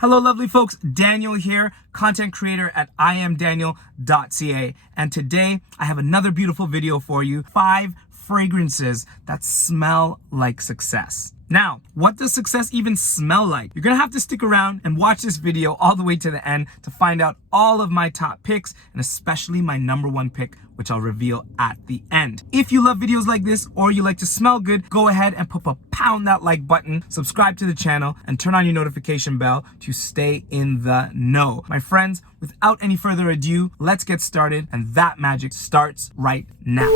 Hello, lovely folks. Daniel here, content creator at iamdaniel.ca. And today I have another beautiful video for you. 5 fragrances that smell like success. Now, what does success even smell like? You're gonna have to stick around and watch this video all the way to the end to find out all of my top picks, and especially my #1 pick, which I'll reveal at the end. If you love videos like this or you like to smell good, go ahead and pound that like button, subscribe to the channel, and turn on your notification bell to stay in the know. My friends, without any further ado, let's get started, and that magic starts right now.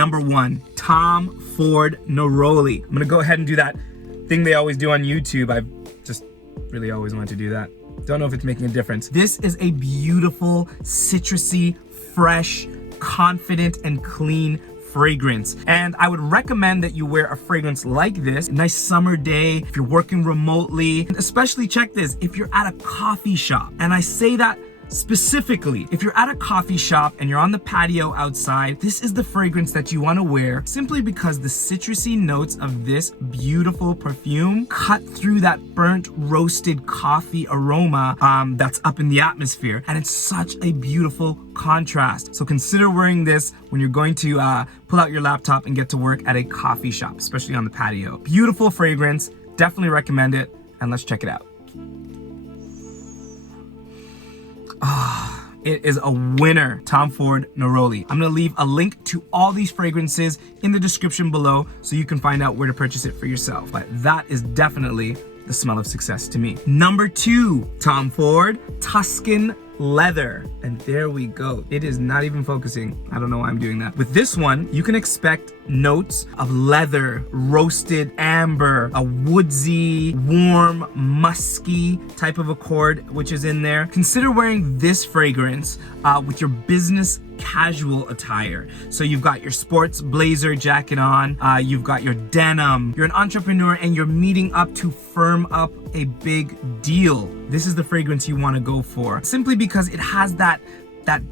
#1, Tom Ford Neroli. I'm gonna go ahead and do that thing they always do on YouTube. I've just really always wanted to do that. Don't know if it's making a difference. This is a beautiful, citrusy, fresh, confident, and clean fragrance. And I would recommend that you wear a fragrance like this. A nice summer day, if you're working remotely, and especially check this, if you're at a coffee shop. And I say that specifically, if you're at a coffee shop and you're on the patio outside, this is the fragrance that you want to wear, simply because the citrusy notes of this beautiful perfume cut through that burnt roasted coffee aroma that's up in the atmosphere, and it's such a beautiful contrast. So consider wearing this when you're going to pull out your laptop and get to work at a coffee shop, especially on the patio. Beautiful fragrance, definitely recommend it, and let's check it out. It is a winner, Tom Ford Neroli. I'm gonna leave a link to all these fragrances in the description below so you can find out where to purchase it for yourself. But that is definitely the smell of success to me. #2, Tom Ford Tuscan Leather. And there we go. It is not even focusing. I don't know why I'm doing that. With this one, you can expect notes of leather, roasted amber, a woodsy, warm, musky type of accord, which is in there. Consider wearing this fragrance with your business casual attire. So you've got your sports blazer jacket on, you've got your denim, you're an entrepreneur and you're meeting up to firm up a big deal. This is the fragrance you want to go for, simply because it has that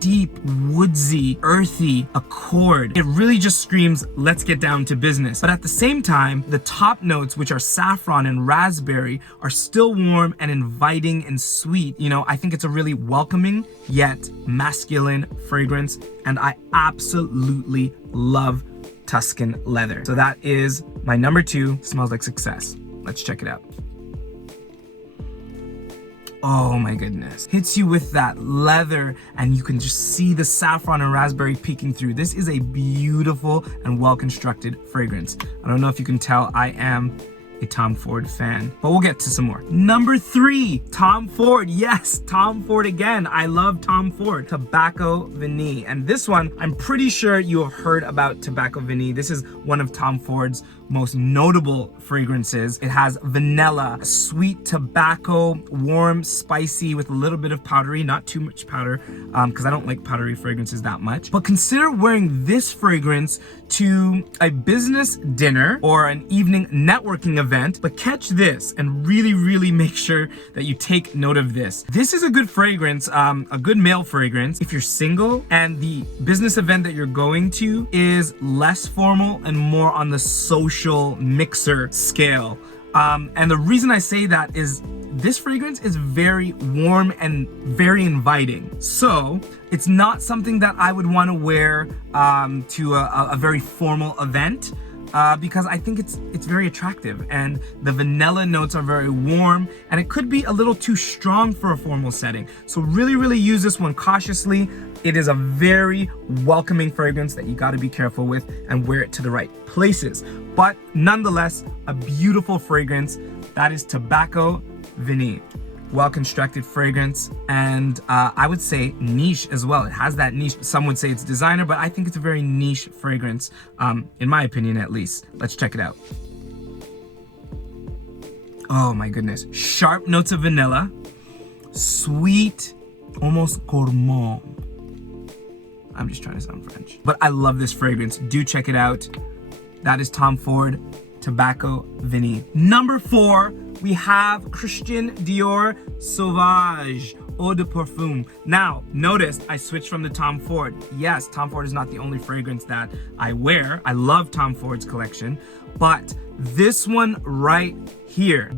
deep, woodsy, earthy accord. It really just screams, let's get down to business. But at the same time, the top notes, which are saffron and raspberry, are still warm and inviting and sweet. You know, I think it's a really welcoming yet masculine fragrance, and I absolutely love Tuscan Leather. So that is my #2, smells like success. Let's check it out. Oh my goodness. Hits you with that leather and you can just see the saffron and raspberry peeking through. This is a beautiful and well-constructed fragrance. I don't know if you can tell, I am a Tom Ford fan, but we'll get to some more. #3, Tom Ford. Yes, Tom Ford again. I love Tom Ford. Tobacco Vanille. And this one, I'm pretty sure you have heard about Tobacco Vanille. This is one of Tom Ford's most notable fragrances. It has vanilla, sweet tobacco, warm, spicy with a little bit of powdery, not too much powder, because I don't like powdery fragrances that much. But consider wearing this fragrance to a business dinner or an evening networking event. But catch this and really make sure that you take note of this. This is a good fragrance, a good male fragrance if you're single and the business event that you're going to is less formal and more on the social mixer scale. And the reason I say that is this fragrance is very warm and very inviting. So it's not something that I would want to wear to a very formal event, because I think it's very attractive, and the vanilla notes are very warm, and it could be a little too strong for a formal setting. So really use this one cautiously. It is a very welcoming fragrance that you got to be careful with and wear it to the right places. But nonetheless, a beautiful fragrance. That is Tobacco Vanille. Well-constructed fragrance, and I would say niche as well. It has that niche. Some would say it's designer, but I think it's a very niche fragrance, in my opinion at least. Let's check it out. Oh my goodness. Sharp notes of vanilla, sweet, almost gourmand. I'm just trying to sound French. But I love this fragrance. Do check it out. That is Tom Ford Tobacco Vanille. #4, we have Christian Dior Sauvage, Eau de Parfum. Now, notice I switched from the Tom Ford. Yes, Tom Ford is not the only fragrance that I wear. I love Tom Ford's collection, but this one right here,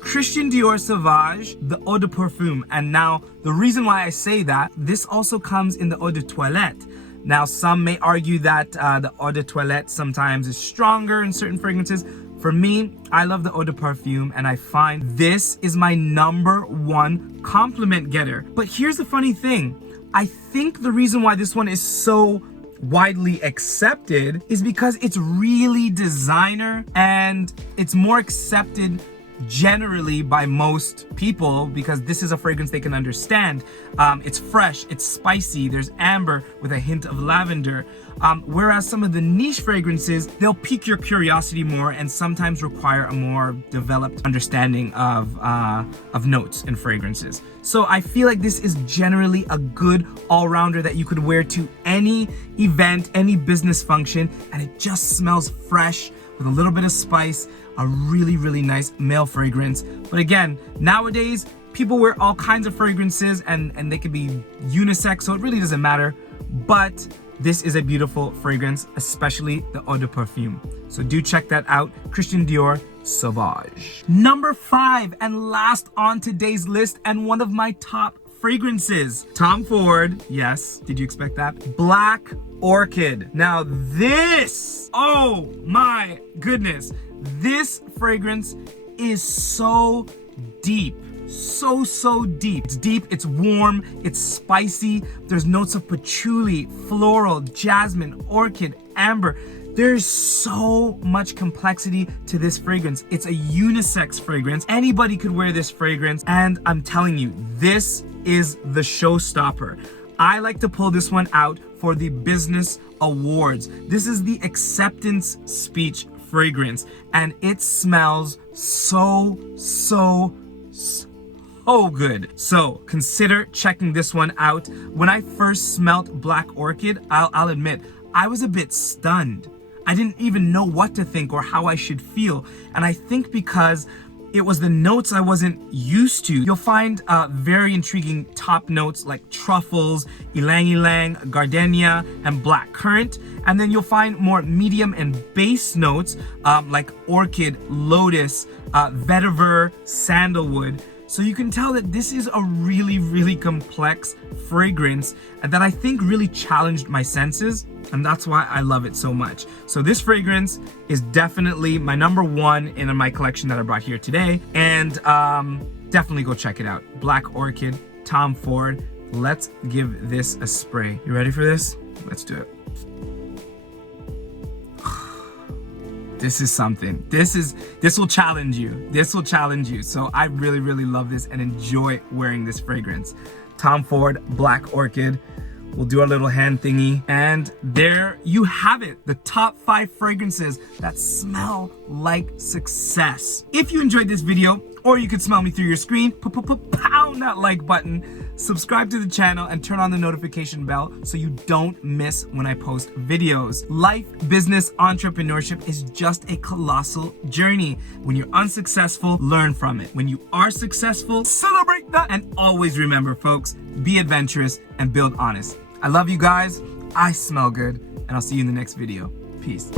Christian Dior Sauvage, the Eau de Parfum. And now the reason why I say that, this also comes in the Eau de Toilette. Now, some may argue that the Eau de Toilette sometimes is stronger in certain fragrances. For me, I love the Eau de Parfum, and I find this is my #1 compliment getter. But here's the funny thing. I think the reason why this one is so widely accepted is because it's really designer and it's more accepted generally by most people because this is a fragrance they can understand. It's fresh, it's spicy, there's amber with a hint of lavender. Whereas some of the niche fragrances, they'll pique your curiosity more and sometimes require a more developed understanding of notes and fragrances. So I feel like this is generally a good all-rounder that you could wear to any event, any business function, and it just smells fresh with a little bit of spice. A really, really nice male fragrance. But again, nowadays, people wear all kinds of fragrances and they can be unisex, so it really doesn't matter. But this is a beautiful fragrance, especially the Eau de Parfum. So do check that out, Christian Dior Sauvage. Number 5 and last on today's list, and one of my top fragrances, Tom Ford. Yes, did you expect that? Black Orchid. Now this, oh my goodness, this fragrance is so deep. So deep. It's deep, it's warm, it's spicy. There's notes of patchouli, floral, jasmine, orchid, amber. There's so much complexity to this fragrance. It's a unisex fragrance. Anybody could wear this fragrance, and I'm telling you, this is the showstopper. I like to pull this one out for the business awards. This is the acceptance speech fragrance, and it smells so good. So consider checking this one out. When I first smelt Black Orchid, I'll admit, I was a bit stunned. I didn't even know what to think or how I should feel. And I think because it was the notes I wasn't used to. You'll find very intriguing top notes like truffles, ylang ylang, gardenia, and black currant. And then you'll find more medium and base notes like orchid, lotus, vetiver, sandalwood. So you can tell that this is a really complex fragrance that I think really challenged my senses, and that's why I love it so much. So this fragrance is definitely my #1 in my collection that I brought here today, and definitely go check it out. Black Orchid, Tom Ford. Let's give this a spray. You ready for this? Let's do it. This is something. This will challenge you. This will challenge you. So I really love this and enjoy wearing this fragrance. Tom Ford, Black Orchid. We'll do our little hand thingy. And there you have it. The top 5 fragrances that smell like success. If you enjoyed this video, or you could smell me through your screen, pound that like button, subscribe to the channel, and turn on the notification bell so you don't miss when I post videos. Life, business, entrepreneurship is just a colossal journey. When you're unsuccessful, learn from it. When you are successful, celebrate that. And always remember, folks, be adventurous and build honest. I love you guys. I smell good, and I'll see you in the next video. Peace.